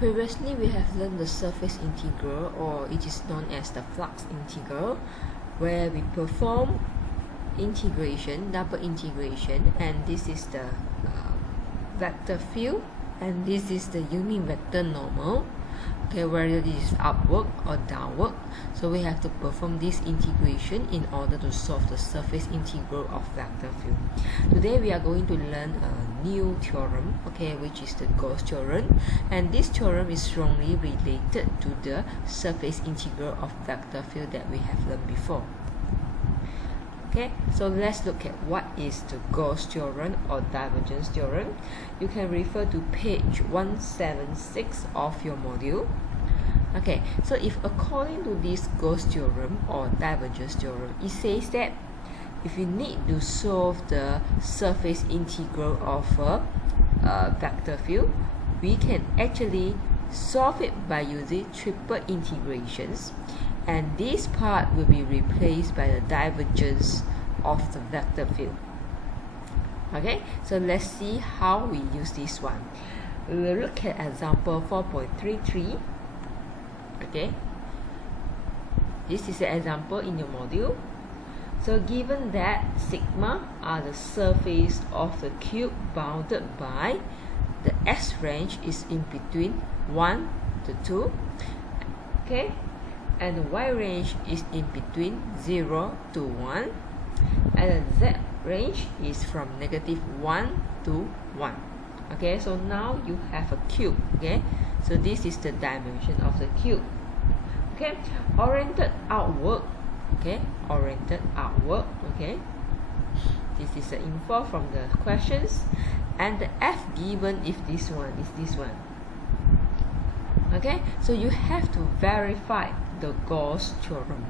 Previously, we have learned the surface integral, or it is known as the flux integral, where we perform integration, double integration, and this is the vector field, and this is the unit vector normal. Okay, whether this is upward or downward, so we have to perform this integration in order to solve the surface integral of vector field. Today we are going to learn a new theorem, okay, which is the Gauss theorem, and this theorem is strongly related to the surface integral of vector field that we have learned before. Okay, so let's look at what is the Gauss theorem or divergence theorem. You can refer to page 176 of your module. Okay, so if according to this Gauss theorem or divergence theorem, it says that if you need to solve the surface integral of a vector field, we can actually solve it by using triple integrations, and this part will be replaced by the divergence of the vector field. Okay, so let's see how we use this one. We will look at example 4.33. Okay, this is an example in your module. So given that sigma are the surface of the cube bounded by the x range is in between 1 to 2, okay, and the y range is in between 0 to 1, and the z range is from -1 to 1. Okay, so now you have a cube. Okay, so this is the dimension of the cube. Okay, oriented outward. Okay, oriented outward. Okay, this is the info from the questions, and the f given if this one is this one. Okay, so you have to verify the Gauss theorem.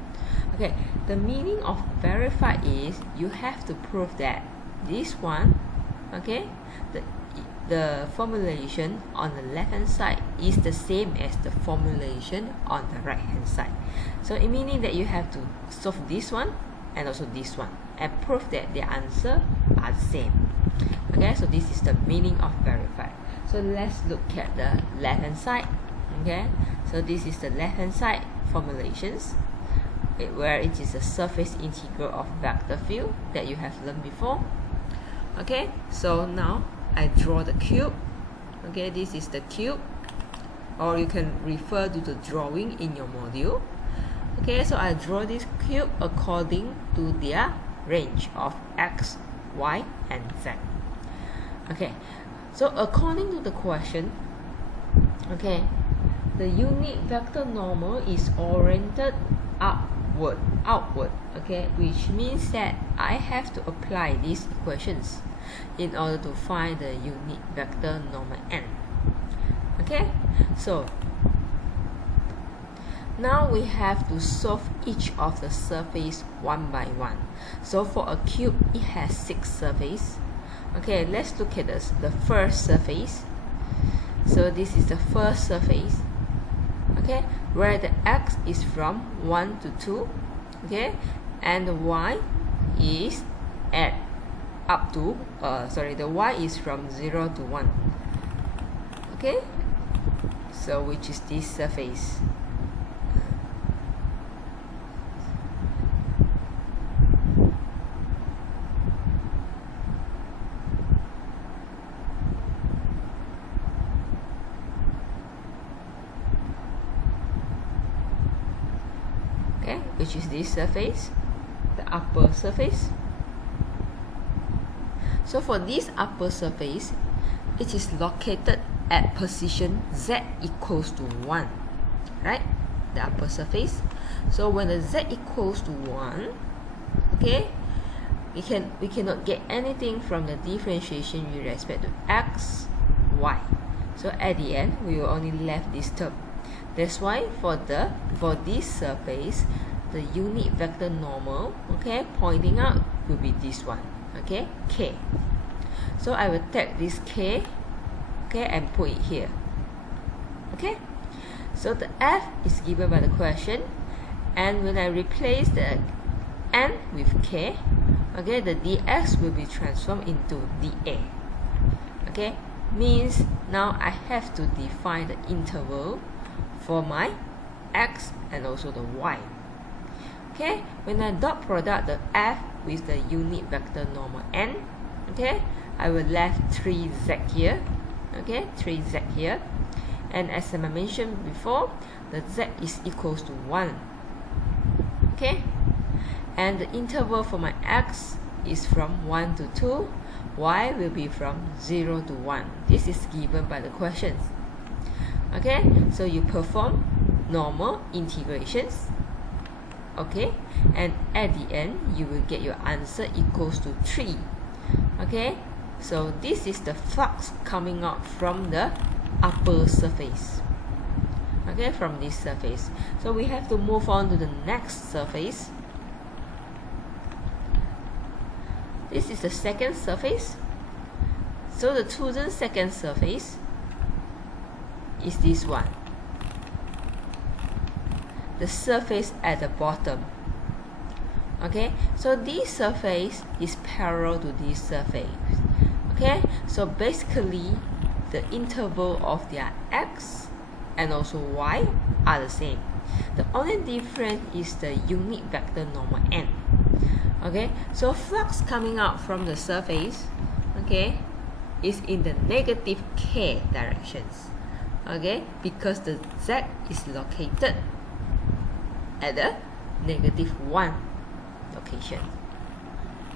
Okay, the meaning of verify is you have to prove that this one, okay, the formulation on the left hand side is the same as the formulation on the right hand side. So it meaning that you have to solve this one and also this one and prove that the answer are the same. Okay, so this is the meaning of verify. So let's look at the left hand side. Okay, so this is the left hand side formulations, where it is a surface integral of vector field that you have learned before. Okay, so now I draw the cube. Okay, this is the cube, or you can refer to the drawing in your module. Okay, so I draw this cube according to their range of x, y, and z. Okay, so according to the question, okay, the unit vector normal is oriented outward, okay, which means that I have to apply these equations in order to find the unit vector normal n. Okay, so now we have to solve each of the surface one by one. So for a cube, it has 6 surfaces. Okay, let's look at this, the first surface. So this is the first surface. Okay, where the x is from 1 to 2, okay, and the y is at up to the y is from 0 to 1. Okay, so which is this surface. Which is this surface, the upper surface. So for this upper surface, it is located at position z equals to 1, right? The upper surface. So when the z equals to 1, okay, we cannot get anything from the differentiation with respect to x, y. So at the end, we will only left this term. That's why for this surface, the unit vector normal, okay, pointing out will be this one, okay, k. So I will take this k, okay, and put it here. Okay, so the f is given by the question, and when I replace the n with k, okay, the dx will be transformed into dA. Okay, means now I have to define the interval for my x and also the y. Okay, when I dot product the f with the unit vector normal n, okay, I will left 3z here, okay, 3z here, and as I mentioned before, the z is equals to 1, okay, and the interval for my x is from 1 to 2, y will be from 0 to 1. This is given by the questions. Okay, so you perform normal integrations, okay, and at the end you will get your answer equals to 3. Okay, so this is the flux coming out from the upper surface, okay, from this surface. So we have to move on to the next surface. This is the second surface. So the chosen second surface is this one, the surface at the bottom. Okay, so this surface is parallel to this surface. Okay, so basically the interval of their x and also y are the same. The only difference is the unit vector normal n. Okay, so flux coming out from the surface, okay, is in the negative k directions. Okay, because the z is located at the -1 location.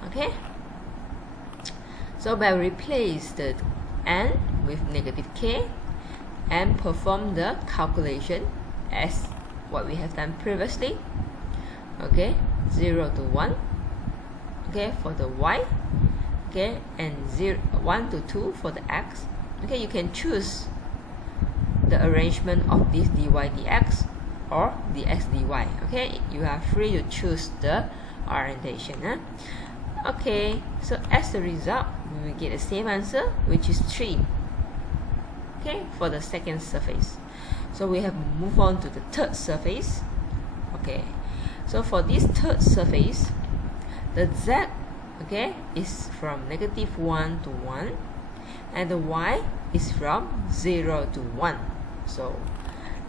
Okay, so by replace the n with -k and perform the calculation as what we have done previously. Okay, 0 to 1, okay, for the y, okay, and 1 to 2 for the x. Okay, you can choose the arrangement of this dy dx or dx dy. Okay, you are free to choose the orientation. Okay, so as a result we will get the same answer, which is 3, okay, for the second surface. So we have moved on to the third surface. Okay, so for this third surface, the z, okay, is from -1 to 1, and the y is from 0 to 1. So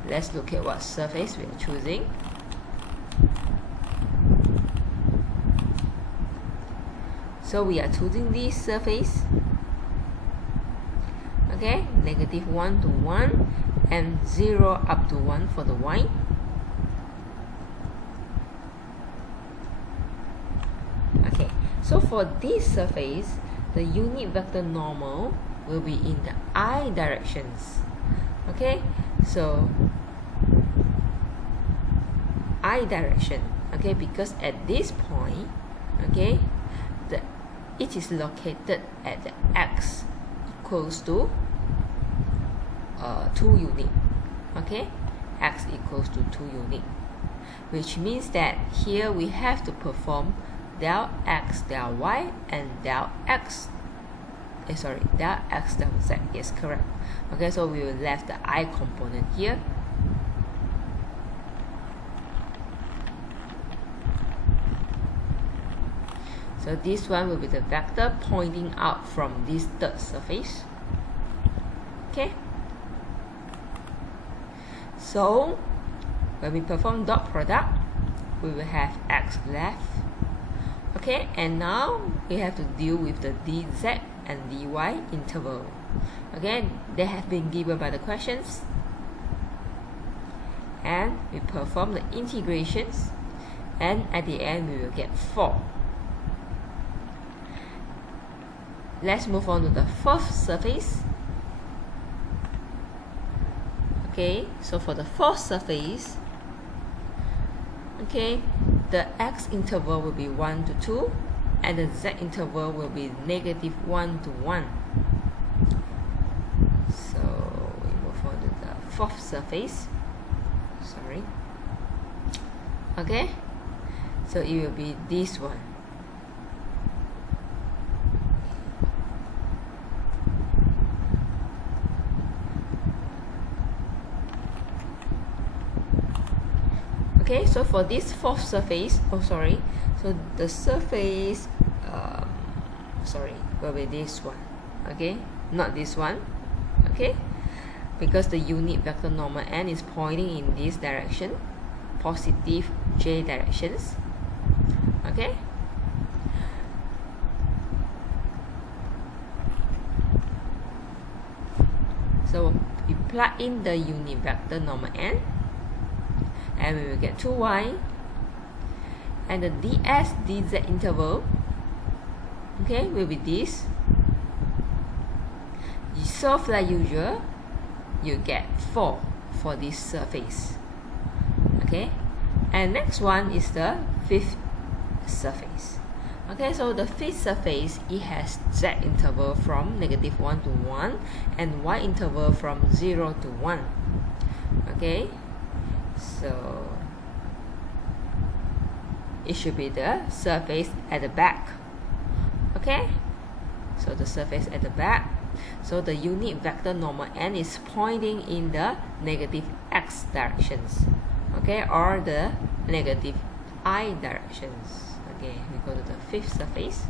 let's look at what surface we are choosing. So we are choosing this surface, okay, -1 to 1 and 0 up to 1 for the y. Okay, so for this surface, the unit vector normal will be in the I directions. Okay, so I direction, okay, because at this point, okay, it is located at the x equals to 2 unit. Okay, x equals to 2 unit, which means that here we have to perform del x del y and del x del x del z. Yes, correct. Okay, so we will left the I component here. So this one will be the vector pointing out from this third surface. Okay, so when we perform dot product, we will have x left. Okay, and now we have to deal with the dz and dy interval. Again, they have been given by the questions, and we perform the integrations, and at the end we will get 4. Let's move on to the fourth surface. Okay, so for the fourth surface, okay, the x interval will be 1 to 2 and the z interval will be -1 to 1. So we move on to the fourth surface. Sorry. Okay, so it will be this one. Okay, so for this fourth surface, so the surface, will be this one. Okay, not this one, okay, because the unit vector normal n is pointing in this direction, positive j directions. Okay, so we plug in the unit vector normal n, and we will get 2y, and the ds dz interval, okay, will be this. You solve like usual, you get 4 for this surface. Okay, and next one is the fifth surface. Okay, so the fifth surface, it has z interval from -1 to 1 and y interval from 0 to 1. Okay, so it should be the surface at the back. Okay, so the surface at the back, so the unit vector normal n is pointing in the negative x directions, okay, or the negative I directions. Okay, we go to the fifth surface.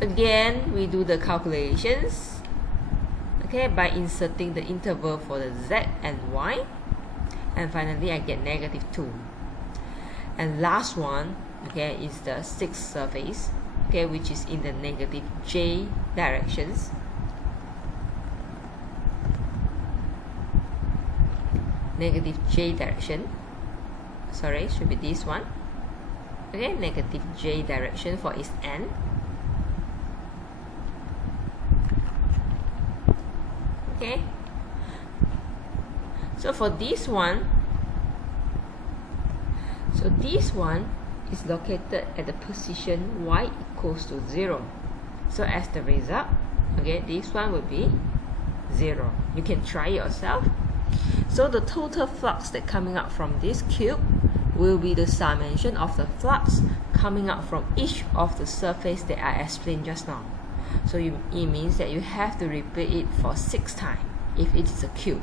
Again, we do the calculations, okay, by inserting the interval for the z and y, and finally I get -2. And last one, okay, is the sixth surface, okay, which is in the negative j directions. Negative j direction, sorry, should be this one. Okay, negative j direction for its n. Okay, so for this one, so this one is located at the position y equals to 0. So as the result, okay, this one will be 0. You can try it yourself. So the total flux that coming out from this cube will be the summation of the flux coming out from each of the surface that I explained just now. So it means that you have to repeat it for 6 times if it is a cube.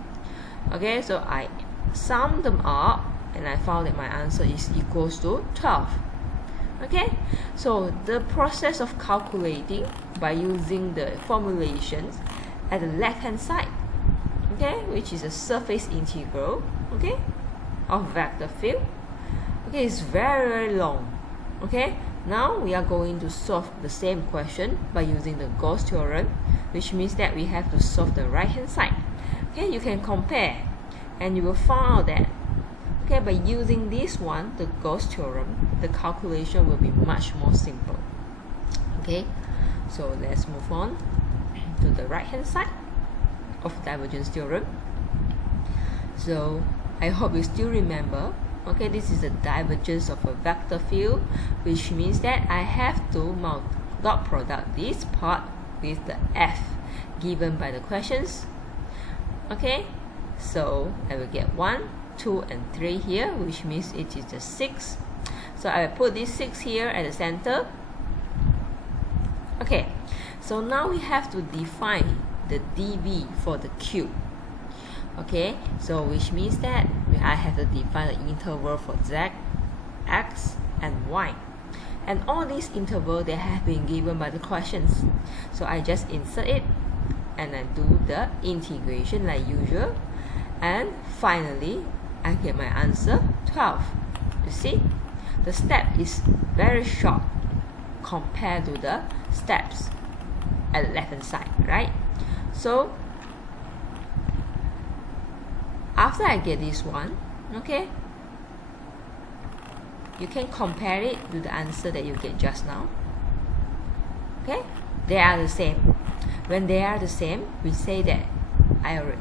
Okay, so I sum them up and I found that my answer is equals to 12. Okay, so the process of calculating by using the formulations at the left hand side, okay, which is a surface integral, okay, of vector field, okay, is very long. Okay, now we are going to solve the same question by using the Stokes theorem, which means that we have to solve the right hand side. Okay, you can compare and you will find out that, okay, by using this one, the Stokes theorem, the calculation will be much more simple. Okay, so let's move on to the right hand side of divergence theorem. So I hope you still remember, okay, this is the divergence of a vector field, which means that I have to dot product this part with the f given by the questions. Okay, so I will get 1, 2 and 3 here, which means it is the 6. So I will put this 6 here at the center. Okay, so now we have to define the dv for the cube. Okay, so which means that I have to define the interval for z, x and y, and all these intervals, they have been given by the questions. So I just insert it and I do the integration like usual, and finally I get my answer 12. You see, the step is very short compared to the steps at the left hand side, right? So after I get this one, okay, you can compare it to the answer that you get just now. Okay, they are the same. When they are the same, we say that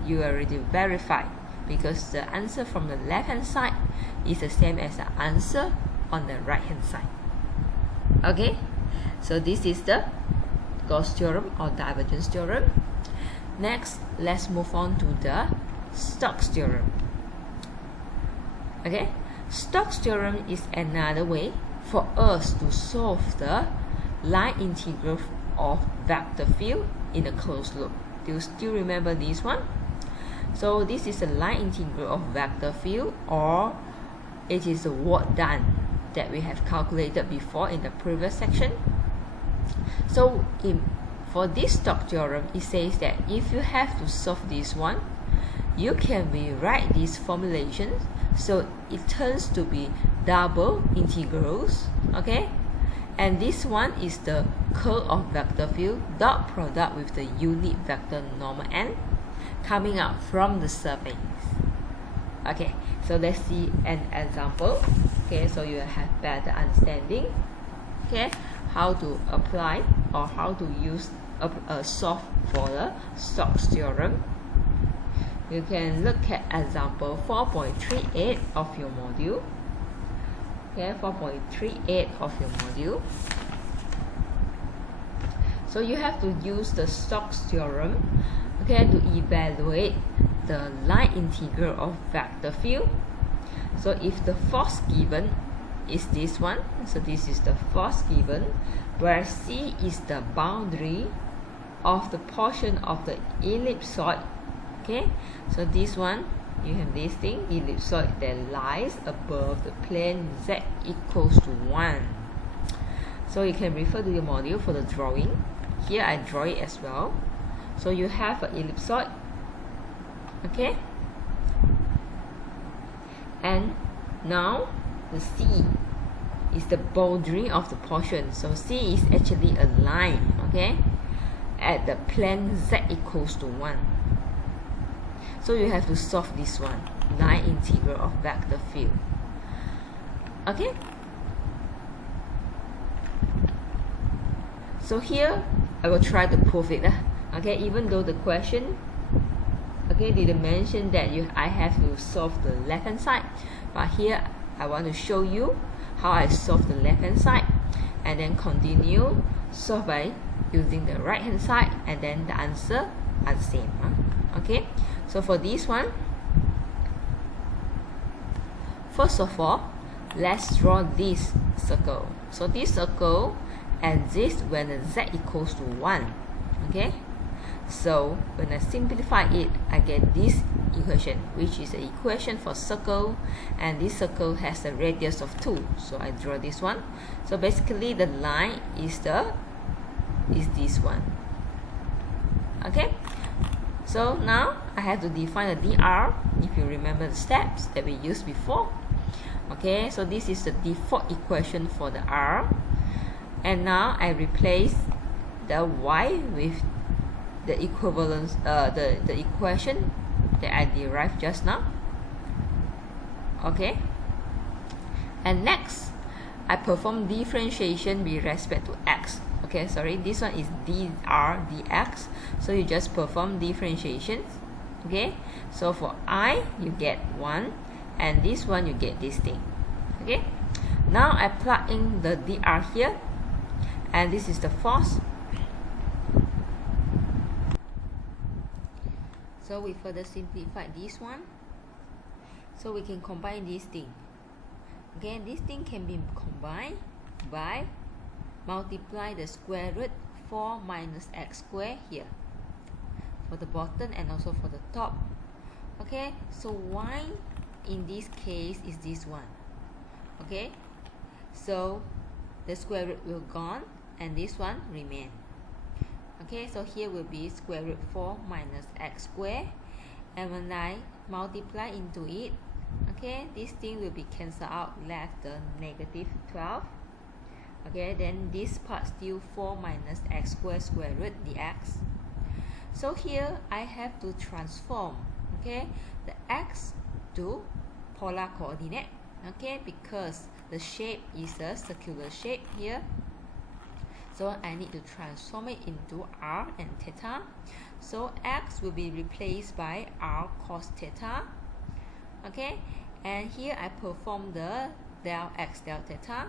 you already verified, because the answer from the left hand side is the same as the answer on the right hand side. Okay, so this is the Stokes theorem or divergence theorem. Next, let's move on to the Stokes theorem. Okay, Stokes theorem is another way for us to solve the line integral of vector field in a closed loop. Do you still remember this one? So this is a line integral of vector field, or it is a work done that we have calculated before in the previous section. So for this Stokes theorem, it says that if you have to solve this one, you can rewrite these formulations so it turns to be double integrals, okay? And this one is the curl of vector field dot product with the unit vector normal n coming out from the surface. Okay, so let's see an example. Okay, so you have better understanding, okay, how to apply or how to use a solve for the Stokes theorem. You can look at example 4.38 of your module. Okay, 4.38 of your module. So you have to use the Stokes theorem, okay, to evaluate the line integral of vector field. So if the force given is this one, so this is the force given, where C is the boundary of the portion of the ellipsoid. Okay, so this one, you have this thing, ellipsoid that lies above the plane z equals to 1. So you can refer to your module for the drawing. Here I draw it as well. So you have an ellipsoid, okay, and now the C is the boundary of the portion. So C is actually a line, okay, at the plane z equals to 1. So you have to solve this one, line integral of vector field. Okay, so here I will try to prove it. Okay, even though the question, okay, didn't mention that I have to solve the left hand side, but here I want to show you how I solve the left hand side and then continue solve by using the right hand side, and then the answer are the same. Okay, so for this one, first of all, let's draw this circle. So this circle exists when the z equals to 1. Okay, so when I simplify it, I get this equation, which is the equation for circle, and this circle has a radius of 2. So I draw this one. So basically the line is this one. Okay, so now I have to define the dr, if you remember the steps that we used before. Okay, so this is the default equation for the r, and now I replace the y with the equivalence, the equation that I derived just now. Okay, and next I perform differentiation with respect to x. Okay, sorry, this one is dr dx, so you just perform differentiations. Okay, so for I you get 1, and this one you get this thing. Okay, now I plug in the dr here, and this is the force. So we further simplify this one, so we can combine this thing. Okay, this thing can be combined by multiply the square root 4 minus x squared here for the bottom and also for the top. Okay, so y in this case is this one. Okay, so the square root will gone and this one remain. Okay, so here will be square root 4 minus x squared, and when I multiply into it, okay, this thing will be cancelled out, left the negative 12. Okay, then this part still 4 minus x squared square root dx. So here I have to transform, okay, the x to polar coordinate, okay, because the shape is a circular shape here. So I need to transform it into r and theta. So x will be replaced by r cos theta. Okay, and here I perform the del x del theta.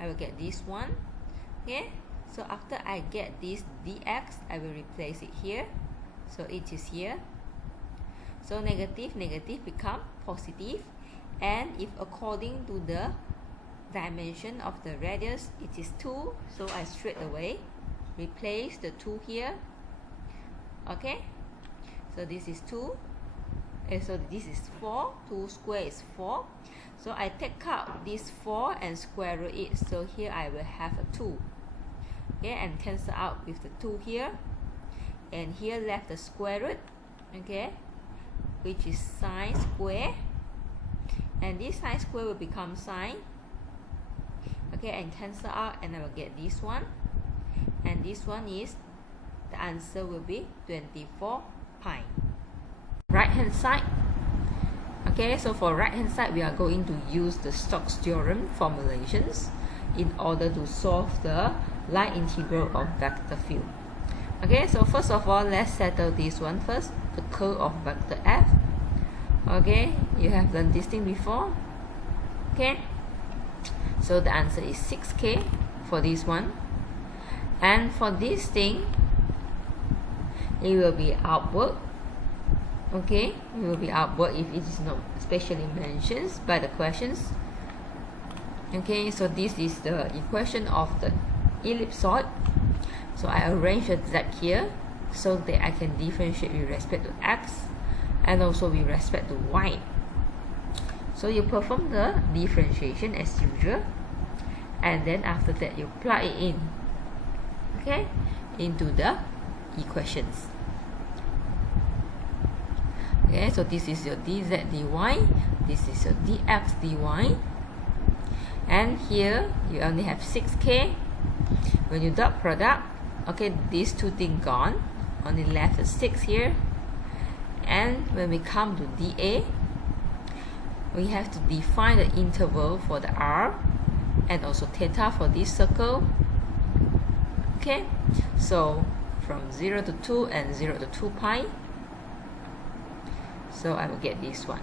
I will get this one. Okay, so after I get this dx, I will replace it here. So it is here. So negative become positive, and if according to the dimension of the radius it is 2, so I straight away replace the 2 here. Okay, so this is 2, and so this is 4. 2 square is 4. So I take out this 4 and square root it. So here I will have a 2. okay, and cancel out with the 2 here, and here left the square root, okay, which is sine square, and this sine square will become sine, okay, and cancel out, and I will get this one, and this one is, the answer will be 24 pi. Right hand side, okay, so for right hand side we are going to use the Stokes Theorem formulations in order to solve the line integral of vector field. Okay, so first of all, let's settle this one first, the curl of vector f. Okay, you have learned this thing before. Okay, so the answer is 6k for this one, and for this thing it will be outward. Okay, it will be outward if it is not specially mentioned by the questions. Okay, so this is the equation of the ellipsoid. So I arrange a z here so that I can differentiate with respect to x and also with respect to y. So you perform the differentiation as usual, and then after that you plug it in, okay, into the equations. Okay, so this is your dz dy, this is your dx dy, and here you only have 6k. When you dot product, okay, these two things gone, only left is 6 here. And when we come to dA, we have to define the interval for the r and also theta for this circle. Okay, so from 0 to 2 and 0 to 2 pi, so I will get this one.